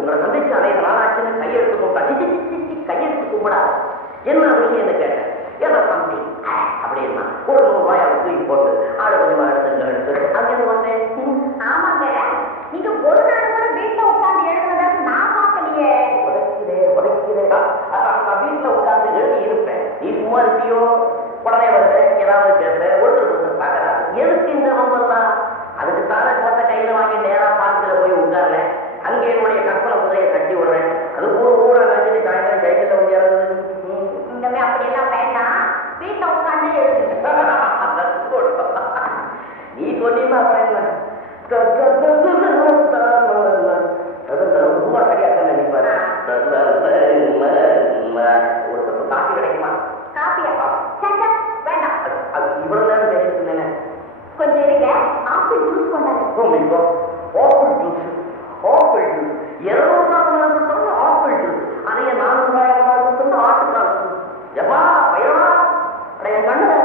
உங்களை சந்திச்சு அனைத்து நாளாச்சுன்னு கையெழுத்து கும்பிட்டா கையெழுத்து கும்பிடா என்ன விஷயம்னு கேட்டேன். ஏதோ சம்திங் அப்படின்னா ஒரு ₹100 அவன் தூக்கி போட்டு ஆடு கொஞ்சமா எடுத்துங்க அங்கே வந்தேன். ஆமாங்க, நீங்க ஒரு நாள் கூட வீட்டுல உட்காந்து எழுதுனதாக நான் பார்க்கலையே. உதைக்கிறேன் நான் வீட்டுல உட்காந்து எழுதி இருப்பேன். நீ சும்மா இருப்பியோ, உடனே வருவேன், ஏதாவது கேட்பேன், ஒருத்தர் பார்க்கறாரு. எதுக்கு இந்த ரொம்பலாம்? அதுக்கு தானே போட்ட கையில வாங்கி நேரா பார்க்கல போய் உட்கார்றேன். அங்கே என்னுடைய கற்பனை குதிரையை கட்டி விடுறேன். அது ஊர கழிச்சுட்டு சாயந்தரம் சைக்கிள்ல வந்து இறங்குது. இந்தமே அப்படியெல்லாம் வேண்டாம், வீட்டுல உட்காந்து எழுது. நீ சொன்னீங்கன்னா அப்புறம் என்ன ரொம்ப சரியா தானே நினைப்பாரு. ஒரு காப்பி கிடைக்குமா? காப்பியா? வேண்டாம். இவ்வளவு நேரம் பேசிட்டு இருந்தேன். கொஞ்சம் இருக்க, ஆப்பிள் ஜூஸ் கொண்டாங்க. Apple juice apple juice ₹200 apple juice. அதைய ₹400 ஆட்டுக்கால் ஜூஸ். எப்பா பையனா அடைய கண்ணு,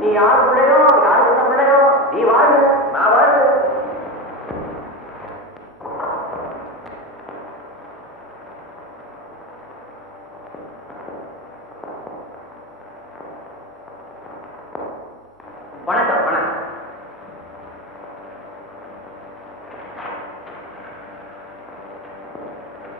நீ யார் பிள்ளையோ யாரு கிட்ட பிள்ளையோ, நீ வாழ்வு நான் வாழ்வு. வணக்கம் வணக்கம்.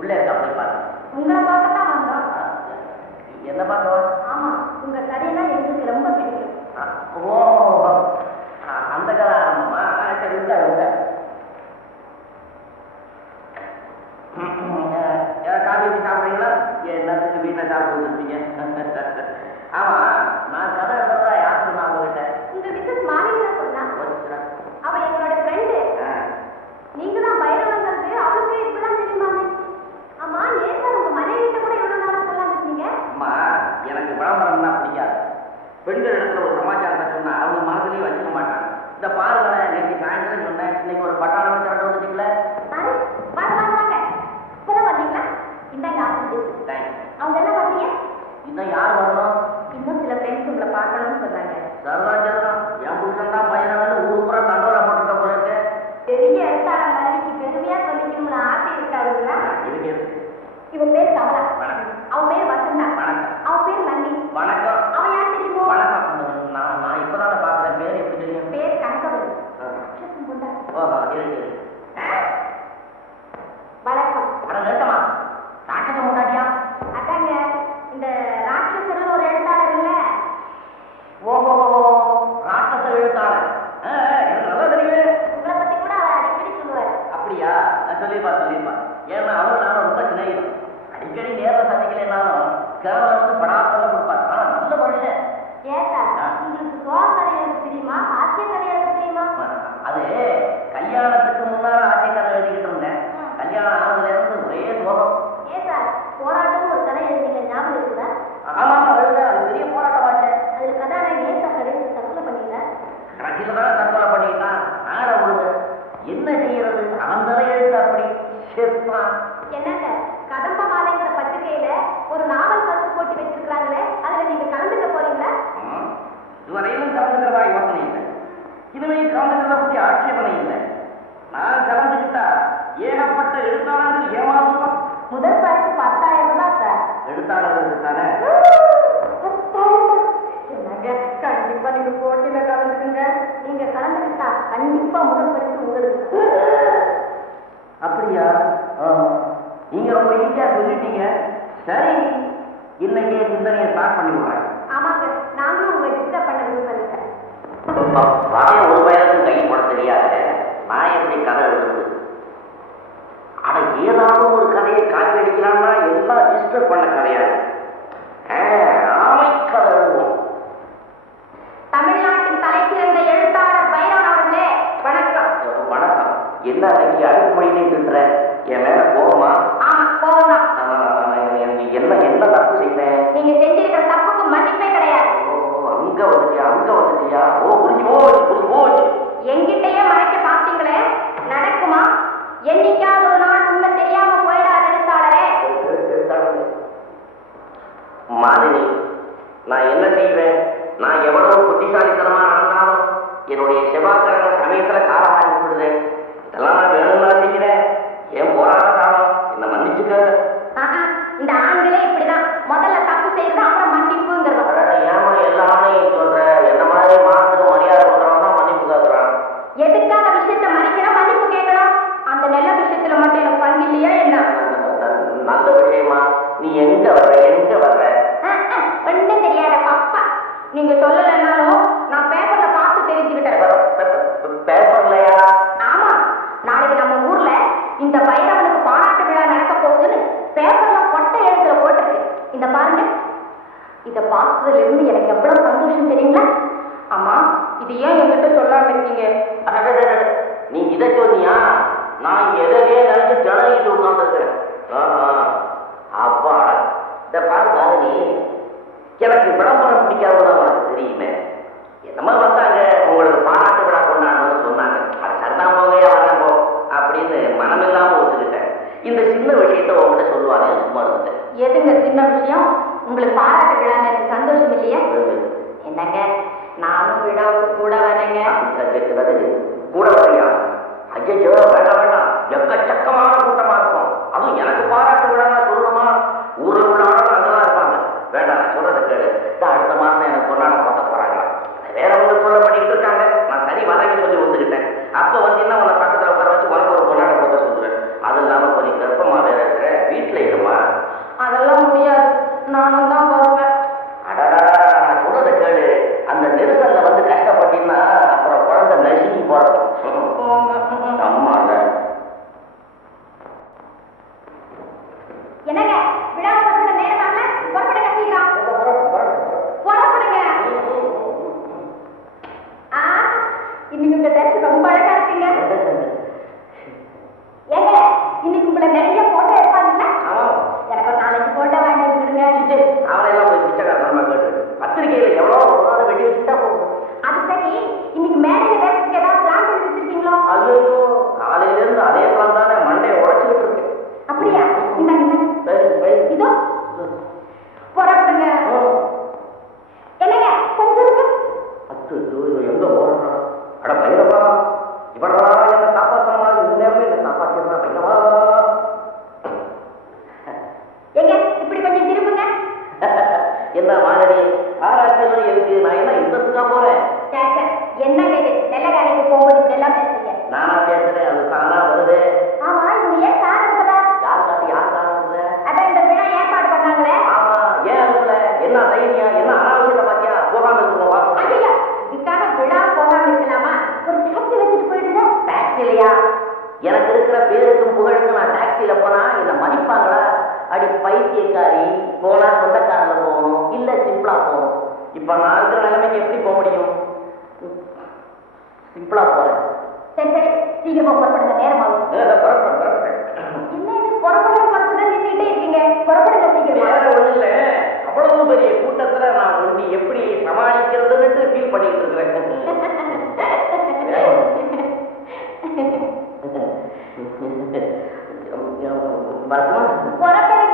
உள்ள இருக்கா போய் பாருங்க. உங்களை பார்க்கத்தான் வந்தோம். என்ன பார்க்க? ஆமா, உங்க கதையெல்லாம் எங்களுக்கு ரொம்ப பிடிக்கும். ஓ, அந்த கதை ஆரம்பமா? சரி உட்காரு. காபி ஊற்றி சாப்பிட்றீங்களா? எல்லாத்துக்கும் வீட்டில் சாப்பிட்டு வந்துருப்பீங்க. ஆமா, நான் கதை எழுதுறதா யார் சொன்னா உங்ககிட்ட? உங்க மிஸ்ஸஸ் மாலினி தான் சொன்னா. அவ எங்களோட ஃப்ரெண்டு. நீங்க தான் பைரவங்கிறது அவளுக்கு இப்பதான் தெரியுமாங்க. ஆமா, ஏன் சார் உங்க மனைவிட்ட கூட எவ்வளவு நேரம் சொல்லாம இருக்கீங்க? அம்மா, எனக்கு விளம்பரம்னா பிடிக்காது. பெண்கள் இடத்துல ஒரு சமாச்சாரத்தை சொன்னா அவங்க மனதிலையும் வச்சுக்க மாட்டாங்க. இந்த பாருங்களேன், நேற்று சாயந்தரம் சொன்னேன், இன்னைக்கு ஒரு பட்டாளம் திரண்டு வந்துட்டீங்களே. சாரி, வாங்க வாங்க வாங்க. இப்பதான் வந்தீங்களா? இந்தாங்க ஆப்பிள் ஜூஸ். அவங்க என்ன பண்ணீங்க? இன்னும் யார் வரணும்? இன்னும் சில ஃப்ரெண்ட்ஸ் உங்களை பார்க்கணும்னு சொன்னாங்க. சர்வா என் புருஷன் தான் பையனை வந்து ஊர் பூரா தண்டோரா போட்டுட்ட போல இருக்கு. பெரிய எழுத்தாளர் மனைவிக்கு பெருமையா சொல்லிக்கணும்னு ஆசை இருக்காதுங்களா? இருக்கு. இவ பேர் கமலா. வணக்கம். அவன் பேர் வசந்தா. வணக்கம். அவன் பேர் நந்தி. வணக்கம். அவன் யார் தெரியுமோ? வணக்கம். நான் இப்பதானே பாக்குறேன். பேர் எப்படி தெரியும்? பேர் கனகவதி. ஓஹோ, இருக்கு. வணக்கம். அட நிறுத்தமா, ராட்சச முன்னாடியா? அதாங்க, இந்த ராட்சசன் ஒரு எழுத்தாளர் இல்ல? ஓஹோ, ராட்சச எழுத்தாளர். எனக்கு நல்லா தெரியுமே. உங்களை பத்தி கூட அவர் அடிக்கடி சொல்லுவார். அப்படியா? சொல்லிப்பா. ஏன்னா அவர் நானும் ரொம்ப சின்ன, அடிக்கடி நேரில் சந்திக்கலைன்னாலும் கேரளா வந்து படாத்தெல்லாம் கொடுப்பாரு. ஆனா நல்ல மனுஷன். ஏன் சார், உங்களுக்கு சோழ கதை எழுத தெரியுமா, ஆசிய கதை எழுத தெரியுமா? அது கல்யாணத்துக்கு முன்னால ஆட்சிய கதை எழுதிக்கிட்டு இருந்தேன். கல்யாணம் ஆனதுல இருந்து ஒரே சோகம். ஏன் சார், போராட்டம் ஒரு கதை எழுதிங்க, ஞாபகம் இருக்குதா? ஆமா, எழுத அது பெரிய போராட்டமாச்சு. அதுல கதாநாயகி ஏன் சார் கடைசி தற்கொலை பண்ணீங்க? கடைசியில தான் தற்கொலை பண்ணிக்கிட்டான். ஆட விடுங்க, என்ன செய்யறது? அவன் தலை எழுத்து அப்படி செப்பான். என்னங்க, கதம்ப மாலைங்கிற பத்திரிகையில ஒரு நாவல் பரிசு போட்டி வச்சிருக்காங்களே, அதுல நீங்க கலந்துக்க போறீங்களா? இதுவரையிலும் கலந்துக்கிறதா யோசனை இல்லை. இனிமேல் கலந்துக்கிறத பத்தி ஆட்சேபனை இல்லை. நான் கலந்துக்கிட்டா ஏகப்பட்ட எழுத்தாளர்கள் ஏமாந்துருவான். முதல் பரிசு 10,000 தான் சார். எழுத்தாளர்களுக்கு தானே? கண்டிப்பா நீங்க போட்டியில கலந்துக்குங்க. நீங்க கலந்துக்கிட்டா கண்டிப்பா முதல் பரிசு உங்களுக்கு. அப்படியா? நீங்க ரொம்ப ஈஸியா சொல்லிட்டீங்க. சரி, இன்னைக்கு சிந்தனையை ஸ்டார்ட் பண்ணி விடுறேன். ஆமாங்க, நாங்களும் உங்களை டிஸ்டர்ப் பண்ண விரும்பல. ஒரு வயதுக்கும் கை போட தெரியாது. நான் எப்படி கதை எழுதுறது? ஆனா ஏதாவது ஒரு கதையை காப்பி அடிக்கலாம்னா எல்லாம் டிஸ்டர்ப் பண்ண கதையாது. ஆமை கதை எழுதுவோம். தமிழ்நாட்டின் தலைசிறந்த எழுத்தாளர் பைரவன் அவர்களே, வணக்கம். வணக்கம். என்ன அன்னைக்கு அடுக்குமொழியிலே திட்டுற? என் மேல கோபமா? ஆமா, கோபம். என்ன தப்பு செய்தேன்? நீங்க செஞ்சிருக்கிற தப்புக்கு மன்னிப்பே கிடையாது. அங்க வந்துட்டியா? புரிஞ்சு போச்சு. எங்கிட்டயே மறைக்க பார்த்தீங்களே, நடக்குமா? என்னைக்காவது ஒரு நாள் உண்மை தெரியாம போயிடாத எழுத்தாளரே. மாலினி, நான் என்ன செய்வேன்? நான் எவ்வளவு புத்திசாலித்தனமா நடந்தாலும் என்னுடைய செவ்வாய்க்கிழமை சமயத்துல காலம் வாங்கி விடுதேன். இதெல்லாம் நான் வேணும்னா செய்கிறேன். ஏன் போராட காலம் என்ன மன்னிச்சுக்க. இந்த ஆண்களே இப்படிதான், முதல்ல தப்பு செய்யறது அப்புறம் மன்னிப்புங்கிறது. ஏமா எல்லா ஆணையும் சொல்ற? என்ன மாதிரி மானத்துக்கு மரியாதை கொடுக்கறவன் தான் மன்னிப்பு கேட்கறான். எதுக்காக விஷயத்த மன்னிக்கணும், மன்னிப்பு கேட்கணும்? அந்த நல்ல விஷயத்துல மட்டும் எனக்கு பங்கு இல்லையா என்ன? நல்ல விஷயமா? நீ எங்க வர்ற? ஒண்ணும் தெரியாத பப்பா. நீங்க சொல்லலைன்னாலும் நான் பேப்பர்ல பார்த்து தெரிஞ்சுக்கிட்டேன். பேப்பர்லயா? ஆமா, நாளைக்கு நம்ம ஊர்ல இந்த பைரவனுக்கு பாராட்டு விழா நடக்க போகுதுன்னு பேப்பர்ல கொட்டை எழுத்துல போட்டிருக்கு. இந்த பாருங்க, இத பார்த்ததுல இருந்து எனக்கு எவ்வளவு சந்தோஷம் தெரியுங்களா? ஆமா, இது ஏன் என்கிட்ட சொல்லாம இருக்கீங்க? நீ இதை சொன்னியா? நான் எதையே நினைச்சு திணறிட்டு உட்கார்ந்துருக்கிறேன். அப்பா இத பாருங்க, நீ எனக்கு விளம்பரம் பிடிக்காததான் உனக்கு தெரியுமே. என்னமா வந்தாங்க, உங்களுக்கு பாராட்டு விழா கொண்டாடணும்னு சொன்னாங்க. அது சரிதான், போகையா வரப்போ அப்படின்னு மனமில்லாம ஒத்துக்கிட்டேன். இந்த சின்ன விஷயத்த உங்ககிட்ட சொல்லுவானே சும்மா இருந்தேன். எதுங்க சின்ன விஷயம்? உங்களுக்கு பாராட்டு விழான்னு எனக்கு சந்தோஷம் இல்லையா? என்னங்க, நானும் விழாவுக்கு கூட வரேங்க. கூட வரியா? ஐயோ வேண்டாம் வேண்டாம், எக்கச்சக்கமான கூட்டமா இருக்கும். அதுவும் எனக்கு பாராட்டு விழா சொல்லணுமா? ஊர்ல உள்ள ஆளும் அங்கதான் இருப்பாங்க. வேண்டாம், நான் சொல்றதை கேளு. அடுத்த மாசம் எனக்கு கொண்டாட பார்த்த போறாங்க. வேற ஒன்று சொல்ல பண்ணிக்கிட்டு இருக்காங்க. நான் சரி வரேன்னு சொல்லி ஒத்துக்கிட்டேன். அப்ப வந்தீங்கன்னா உன்னை பக்கத்துல உட்கார வச்சு உனக்கு ஒரு கொண்டாட போட்ட சொல்லுவேன். அது இல்லாம கொஞ்சம் கர்ப்பமா வேற இருக்கிற, வீட்டுல இருமா. அதெல்லாம் முடியாது, நானும் தான் வருவேன். அடடா, நான் சொல்றதை கேளு. அந்த நெரிசல்ல வந்து கஷ்டப்பட்டீங்கன்னா அப்புறம் குழந்தை நசுங்கி போறோம். அம்மா இல்ல. என்னங்க, விழா புறப்பட நேரமாகல, புறப்படுங்க சீக்கிரம். புறப்படுங்க. இன்னைக்கு உங்க ட்ரெஸ் ரொம்ப அழகா இருக்குங்க. ஏங்க, இன்னைக்கு உங்களை நிறைய போட்டோ எடுப்பாங்கல்ல? எனக்கு ஒரு 4-5 போட்டோ வாங்கி வந்துடுங்க. அவனையெல்லாம் போய் பிச்சைக்காரமா கேட்டு பத்திரிகையில எவ்வளவு வெட்டி வச்சுட்டா போகும். அது சரி, இன்னைக்கு மேடையில பேசுறதுக்கு ஏதாவது பிளான் பண்ணி வச்சிருக்கீங்களோ? ஐயோ, காலையில இருந்து அதே பிளான் தானே, மண்டையை உடைச்சுக்கிட்டு இருக்கு. அப்படியா? இதோ புறப்படுங்க. என்னங்க, கொஞ்சம் இருக்கு. எங்க போறா? அட பைரவா, இவடா என்ன காப்பாற்ற மாதிரி இந்த நேரமே என்ன காப்பாற்றிருந்தா பைரவா. எங்க இப்படி கொஞ்சம் திரும்புங்க. என்ன மாணவி, ஆராய்ச்சியெல்லாம் எதுக்கு? நான் என்ன யுத்தத்துக்கா போறேன்? என்னங்க இது, நல்ல வேலைக்கு போகும்போது இப்படி எல்லாம் பேசுறீங்க. நானா பேசுறேன், அது தானா வருது. ஆமா, இவங்க ஏன் சார் அனுப்பல? யார் காட்டு யார் காண முடியல? அதான் இந்த விழா ஏற்பாடு பண்ணாங்களே. ஆமா, ஏன் அனுப்பல? என்ன தைரியம்? என்ன அனாவசியத்தை பாத்தியா? போகாம இருக்குங்க பாப்போம். ஐயா, இதுக்காக விழா போகாம இருக்கலாமா? ஒரு டாக்ஸி வச்சுட்டு போயிடுங்க. டாக்ஸி இல்லையா? எனக்கு இருக்கிற பேருக்கும் புகழுக்கும் நான் டாக்ஸியில போனா என்ன மதிப்பாங்களா? அடி பைத்தியக்காரி, போனா சொந்த கார்ல போகணும், இல்ல சிம்பிளா போகணும். இப்ப நான் இருக்கிற நிலைமைக்கு எப்படி போக முடியும்? சிம்பிளா போறேன். சரி சரி, சீக்கிரமா புறப்படுங்க, நேரமாகும். என்ன இது, புறப்படுங்க நின்றுட்டே இருக்கீங்க? புறப்படுங்க சீக்கிரமா. வேற ஒண்ணு இல்ல, அவ்வளவு பெரிய கூட்டத்துல நான் ஒண்ணு எப்படி சமாளிக்கிறதுன்னு ஃபீல் பண்ணிட்டு இருக்கிறேன். புறப்படுங்க.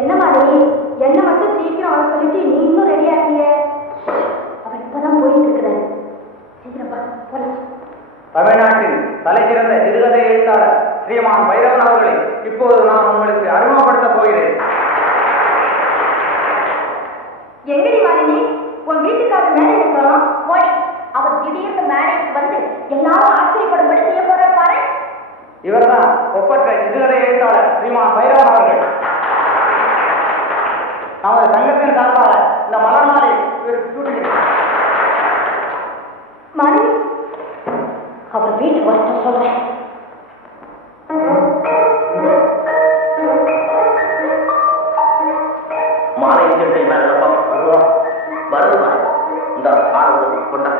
என்ன மாதிரி, என்ன மட்டும் சீக்கிரம் வர சொல்லிட்டு நீ இன்னும் ரெடியா இருக்கீங்க? அவர் இப்பதான் போயிட்டு இருக்கிறாரு. சீக்கிரம் போலாம். தமிழ்நாட்டின் தலைசிறந்த சிறுகதை எழுத்தாளர் ஸ்ரீமான் பைரவன் அவர்களை இப்போது நான் உங்களுக்கு அறிமுகப்படுத்த போகிறேன். எங்கடி மாலினி, உன் வீட்டுக்காரர் மேலே இருக்கிறோம் போடி. அவர் திடீர்னு மேடைக்கு வந்து எல்லாரும் ஆச்சரியப்படும்படி செய்ய போற பாரு. இவர்தான் ஒப்பற்ற சிறுகதை எழுத்தாளர் ஸ்ரீமான் பைரவன் அவர்கள். நமது சங்கத்தின் சார்பாக இந்த மலர் மாலை சூட்டுகிறேன். மாலினி, அவர் வீட்டுக்கு வரட்டும் சொல்றேன். மாலை வருவா இந்த ஆறு கொண்டா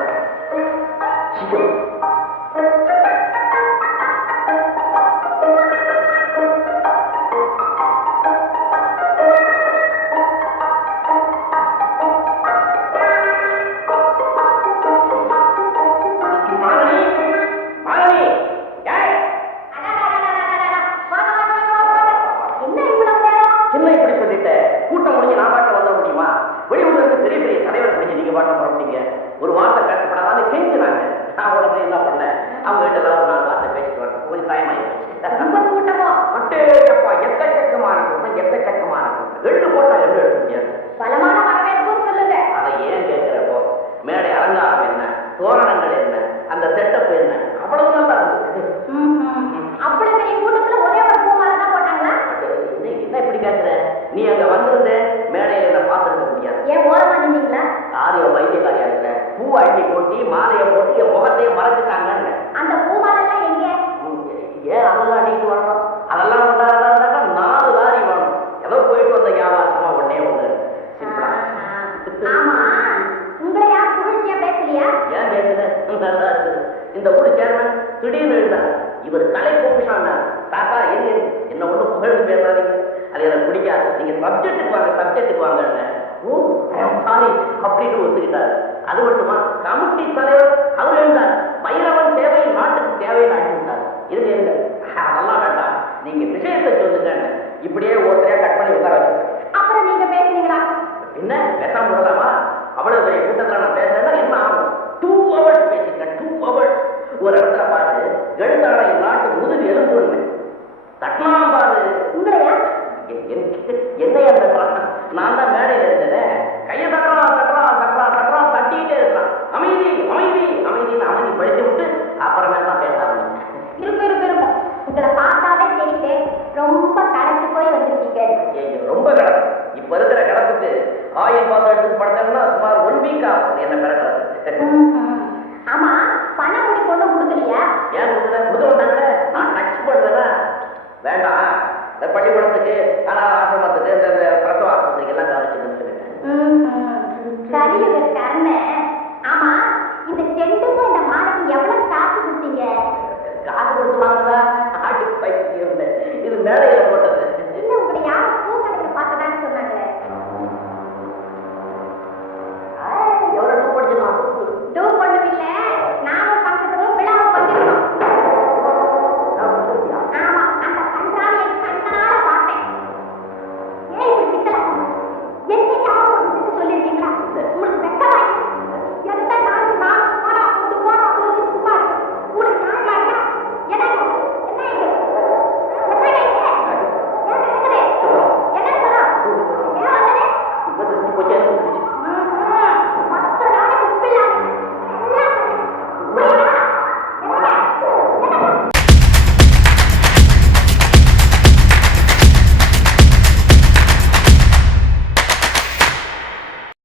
சீக்கிரம். கூட்டம் சாமான்கள் என்ன, அந்த செட்டப் என்ன, அவ்வளவு நல்லா இருந்தது. அவ்வளவு பெரிய கூட்டத்துல ஒரே ஒரு பூமாலை தான் போட்டாங்களா? என்ன இப்படி கேட்கிற? நீ அங்க வந்திருந்த மேடையில என்ன பார்த்துருக்க முடியாது. ஏன் ஓரமா நின்றீங்களா? ஆரிய வைத்தியக்காரியா இருக்கிற பூ அள்ளி கொட்டி மாலையை போட்டு என் முகத்தையே மறைச்சிட்டாங்க. அந்த பூமாலை எல்லாம் எங்க? ஏன் அதெல்லாம் அடிக்கிட்டு வரணும்? அதெல்லாம் கொண்டாடுறாருனாக்கா 4 லாரி வேணும். ஏதோ போயிட்டு வந்த வியாபாரமா ஒன்னே ஒண்ணு சிம்பிளா. ஆமா, உங்களை யார் புகழ்ச்சியா பேசலையா? ஏன் பேசுறேன்? இந்த ஊரு சேர்மன் திடீர்னு எழுந்தார். இவர் கலை பொக்கிஷான்னா தாத்தா என்ன ஒண்ணு புகழ்ந்து பேசாதீங்க, அது எனக்கு பிடிக்காது, நீங்க சப்ஜெக்டுக்கு வாங்க. ஓ சாரி அப்படின்னு ஒத்துக்கிட்டாரு. அது மட்டுமா, கமிட்டி தலைவர் அவர் எழுந்தார். பைரவன் சேவை நாட்டுக்கு தேவைன்னு ஆக்கிவிட்டார். இருங்க அதெல்லாம் வேண்டாம், நீங்க விஷயத்தை சொல்லுங்க. இப்படியே ஒருத்தரையா கட் பண்ணி உட்கார வச்சு அப்புறம் நீங்க பேசுனீங்களா? என்ன பேசாம விடலாமா? அவ்வளவு பெரிய கூட்டத்தில் நான் பேசுறேன்னா என்ன ஆகும்? 2 hours பேசிட்டேன். 2 hours. ஒரு இடத்துல பாரு, எழுத்தாளை நாட்டு முதுகு எலும்பு தட்டலாம் பாரு. உங்களையா? என்னையா தட்டுறான்? நான் தான் மேடையில இருந்தேன். கையை தட்டுறான் தட்டிக்கிட்டே இருக்கான். அமைதி அமைதின்னு அமைதி படிச்சு விட்டு அப்புறமே தான் பேச ஆரம்பிச்சேன். இருக்கும். உங்களை பார்த்தாலே தெரியுது, ரொம்ப களைச்சு போய் வந்திருக்கீங்க. ரொம்ப கிடக்கு. இப்ப இருக்கிற கிடப்புக்கு ஆயில் பாத்திரம் எடுத்து படுத்தேன்னா சுமார் 1 week ஆகும் என்ன மிரட்டுறது. ஆமா, பணம் முடி கொண்டு கொடுக்கலையா? ஏன் கொடுக்க மாட்டாங்களே, நான் டச் பண்ணுவேன்னா. வேண்டாம், இந்த பள்ளிக்கூடத்துக்கு ஆசிரமத்துக்கு இந்த பிரசவ ஆஸ்பத்திரிக்கு எல்லாம் கவனிச்சுன்னு சொல்லிட்டேன். சரி கர்ண. ஆமா, இந்த சென்னை